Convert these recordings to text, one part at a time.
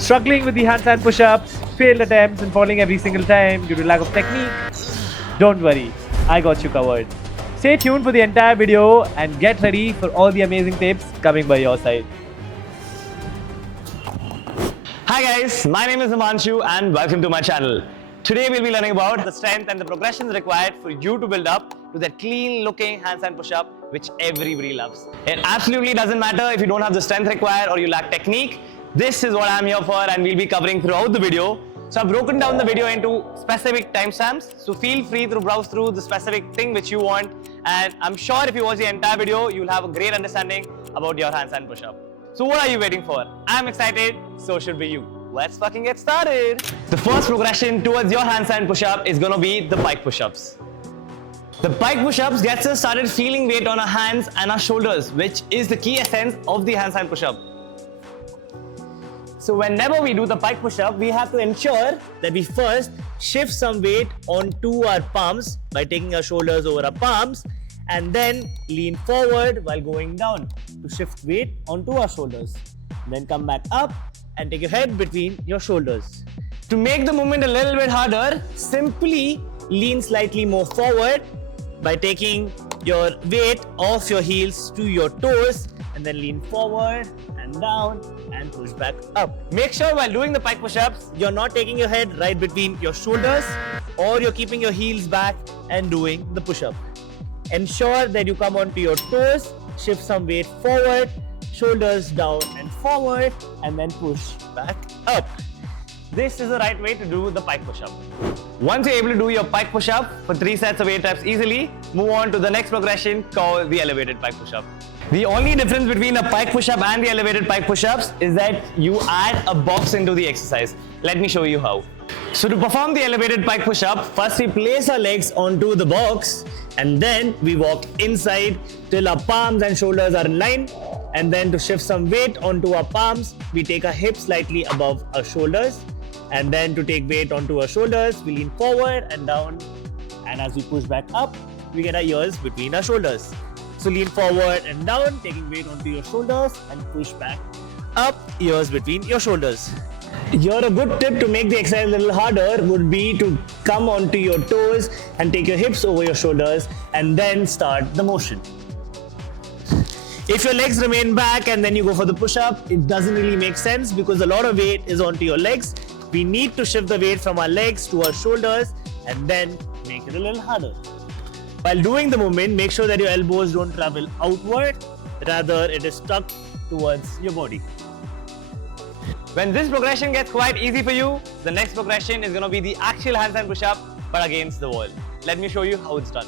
Struggling with the handstand push-ups, failed attempts and falling every single time due to lack of technique? Don't worry, I got you covered. Stay tuned for the entire video and get ready for all the amazing tips coming by your side. Hi guys, my name is Himanshu and welcome to my channel. Today we'll be learning about the strength and the progressions required for you to build up to that clean looking handstand push-up which everybody loves. It absolutely doesn't matter if you don't have the strength required or you lack technique. This is what I'm here for and we'll be covering throughout the video. So I've broken down the video into specific timestamps, so feel free to browse through the specific thing which you want, and I'm sure if you watch the entire video, you'll have a great understanding about your handstand push-up. So what are you waiting for? I'm excited, so should be you. Let's fucking get started. The first progression towards your handstand push-up is gonna be the pike push-ups. The pike push-ups gets us started feeling weight on our hands and our shoulders, which is the key essence of the handstand push-up. So whenever we do the pike push-up, we have to ensure that we first shift some weight onto our palms by taking our shoulders over our palms and then lean forward while going down to shift weight onto our shoulders. Then come back up and take your head between your shoulders. To make the movement a little bit harder, simply lean slightly more forward by taking your weight off your heels to your toes and then lean forward and down and push back up. Make sure while doing the pike push-ups, you're not taking your head right between your shoulders or you're keeping your heels back and doing the push-up. Ensure that you come onto your toes, shift some weight forward, shoulders down and forward, and then push back up. This is the right way to do the pike push-up. Once you're able to do your pike push-up for 3 sets of 8 reps easily, move on to the next progression called the elevated pike push-up. The only difference between a pike push-up and the elevated pike push-ups is that you add a box into the exercise. Let me show you how. So to perform the elevated pike push-up, first we place our legs onto the box and then we walk inside till our palms and shoulders are in line, and then to shift some weight onto our palms, we take our hips slightly above our shoulders, and then to take weight onto our shoulders, we lean forward and down, and as we push back up, we get our ears between our shoulders. So lean forward and down, taking weight onto your shoulders and push back up, ears between your shoulders. Here a good tip to make the exercise a little harder would be to come onto your toes and take your hips over your shoulders and then start the motion. If your legs remain back and then you go for the push-up, it doesn't really make sense because a lot of weight is onto your legs. We need to shift the weight from our legs to our shoulders and then make it a little harder. While doing the movement, make sure that your elbows don't travel outward, rather it is tucked towards your body. When this progression gets quite easy for you, the next progression is going to be the actual handstand push-up but against the wall. Let me show you how it's done.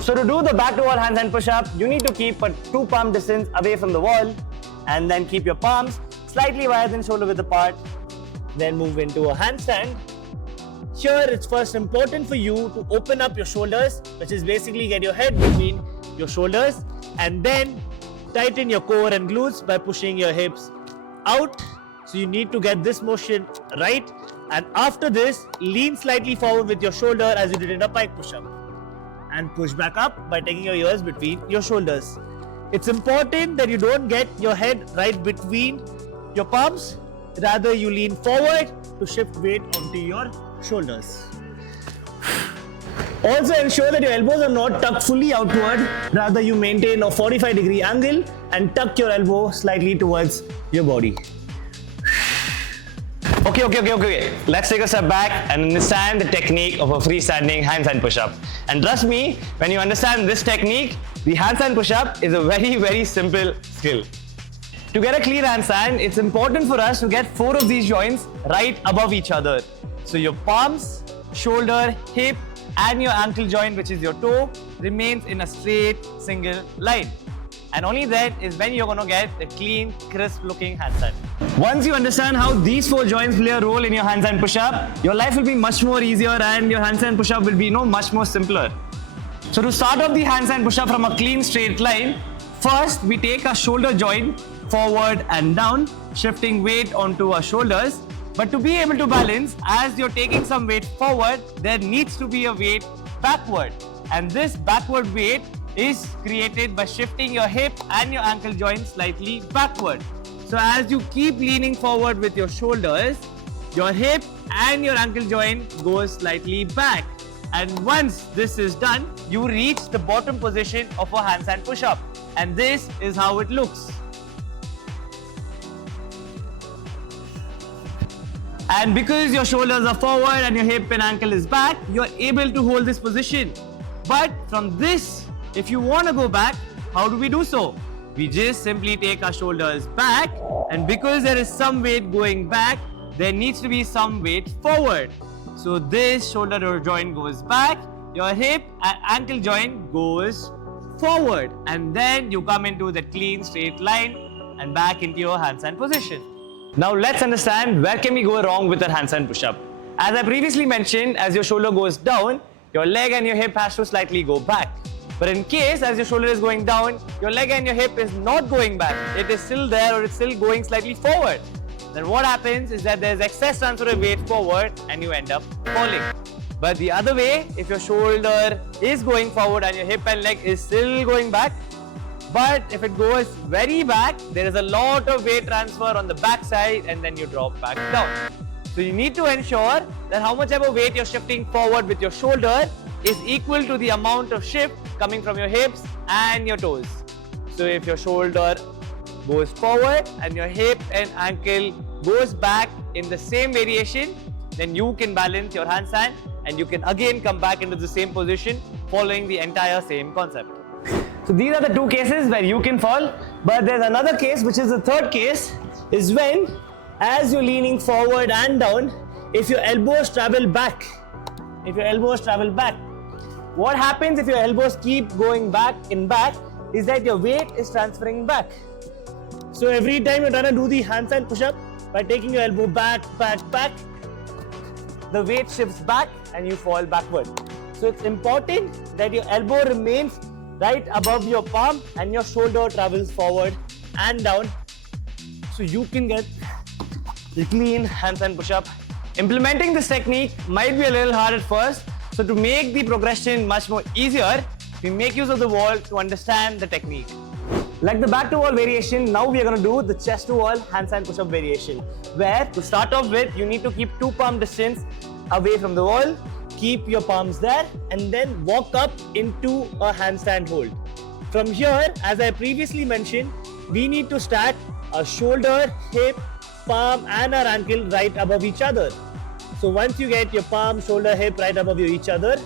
So to do the back-to-wall handstand push-up, you need to keep a 2 palm distance away from the wall and then keep your palms slightly wider than shoulder width apart. Then move into a handstand. Here it's first important for you to open up your shoulders, which is basically get your head between your shoulders, and then tighten your core and glutes by pushing your hips out. So you need to get this motion right, and after this lean slightly forward with your shoulder as you did in a pike push-up and push back up by taking your ears between your shoulders. It's important that you don't get your head right between your palms, rather you lean forward to shift weight onto your shoulders. Also ensure that your elbows are not tucked fully outward, rather you maintain a 45-degree angle and tuck your elbow slightly towards your body. Okay. Let's take a step back and understand the technique of a freestanding handstand push-up. And trust me, when you understand this technique, the handstand push-up is a very simple skill. To get a clean handstand, it's important for us to get 4 of these joints right above each other. So your palms, shoulder, hip, and your ankle joint, which is your toe, remains in a straight single line. And only that is when you're going to get a clean, crisp looking handstand. Once you understand how these 4 joints play a role in your handstand push-up, your life will be much more easier and your handstand push-up will be much more simpler. So to start off the handstand push-up from a clean straight line, first we take our shoulder joint forward and down, shifting weight onto our shoulders. But to be able to balance, as you're taking some weight forward, there needs to be a weight backward. And this backward weight is created by shifting your hip and your ankle joint slightly backward. So as you keep leaning forward with your shoulders, your hip and your ankle joint goes slightly back. And once this is done, you reach the bottom position of a handstand push-up. And this is how it looks. And because your shoulders are forward and your hip and ankle is back, you're able to hold this position. But from this, if you want to go back, how do we do so? We just simply take our shoulders back, and because there is some weight going back, there needs to be some weight forward. So this shoulder joint goes back, your hip and ankle joint goes forward, and then you come into the clean straight line and back into your handstand position. Now let's understand where can we go wrong with our handstand push-up. As I previously mentioned, as your shoulder goes down, your leg and your hip has to slightly go back. But in case as your shoulder is going down, your leg and your hip is not going back, it is still there or it's still going slightly forward, then what happens is that there's excess transfer of weight forward and you end up falling. But the other way, if your shoulder is going forward and your hip and leg is still going back, but if it goes very back, there is a lot of weight transfer on the back side and then you drop back down. So you need to ensure that how much ever weight you're shifting forward with your shoulder is equal to the amount of shift coming from your hips and your toes. So if your shoulder goes forward and your hip and ankle goes back in the same variation, then you can balance your handstand and you can again come back into the same position following the entire same concept. So these are the two cases where you can fall, but there's another case, which is the third case, is when as you're leaning forward and down, if your elbows travel back, what happens if your elbows keep going back in back is that your weight is transferring back. So every time you're trying to do the handstand push-up, by taking your elbow back, the weight shifts back and you fall backward. So it's important that your elbow remains right above your palm and your shoulder travels forward and down so you can get the clean handstand push-up. Implementing this technique might be a little hard at first, so to make the progression much more easier, we make use of the wall to understand the technique. Like the back to wall variation, now we are going to do the chest to wall handstand push-up variation, where to start off with, you need to keep 2 palm distance away from the wall, keep your palms there, and then walk up into a handstand hold. From here, as I previously mentioned, we need to stack our shoulder, hip, palm and our ankle right above each other. So once you get your palm, shoulder, hip right above each other,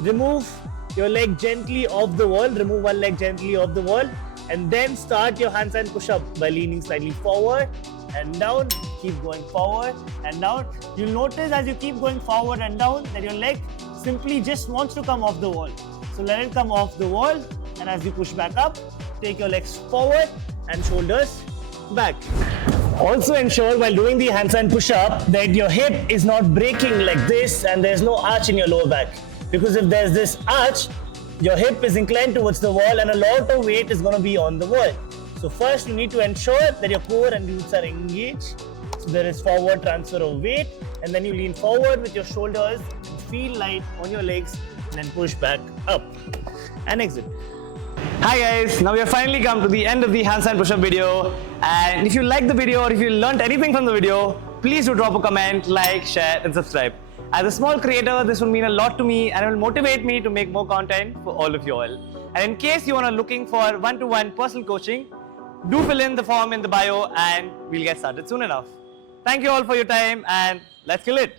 remove your leg gently off the wall, remove one leg gently off the wall, and then start your handstand push-up by leaning slightly forward and down, keep going forward and down. You'll notice as you keep going forward and down that your leg simply just wants to come off the wall. So let it come off the wall, and as you push back up, take your legs forward and shoulders back. Also ensure while doing the handstand push-up that your hip is not breaking like this and there's no arch in your lower back. Because if there's this arch, your hip is inclined towards the wall and a lot of weight is going to be on the wall. So first you need to ensure that your core and glutes are engaged. So there is forward transfer of weight, and then you lean forward with your shoulders, feel light on your legs, and then push back up and exit. Hi guys, now we have finally come to the end of the handstand push-up video, and if you liked the video or if you learned anything from the video, please do drop a comment, like, share and subscribe. As a small creator, this will mean a lot to me and it will motivate me to make more content for all of you all. And in case you are looking for one-to-one personal coaching, do fill in the form in the bio and we'll get started soon enough. Thank you all for your time and let's kill it.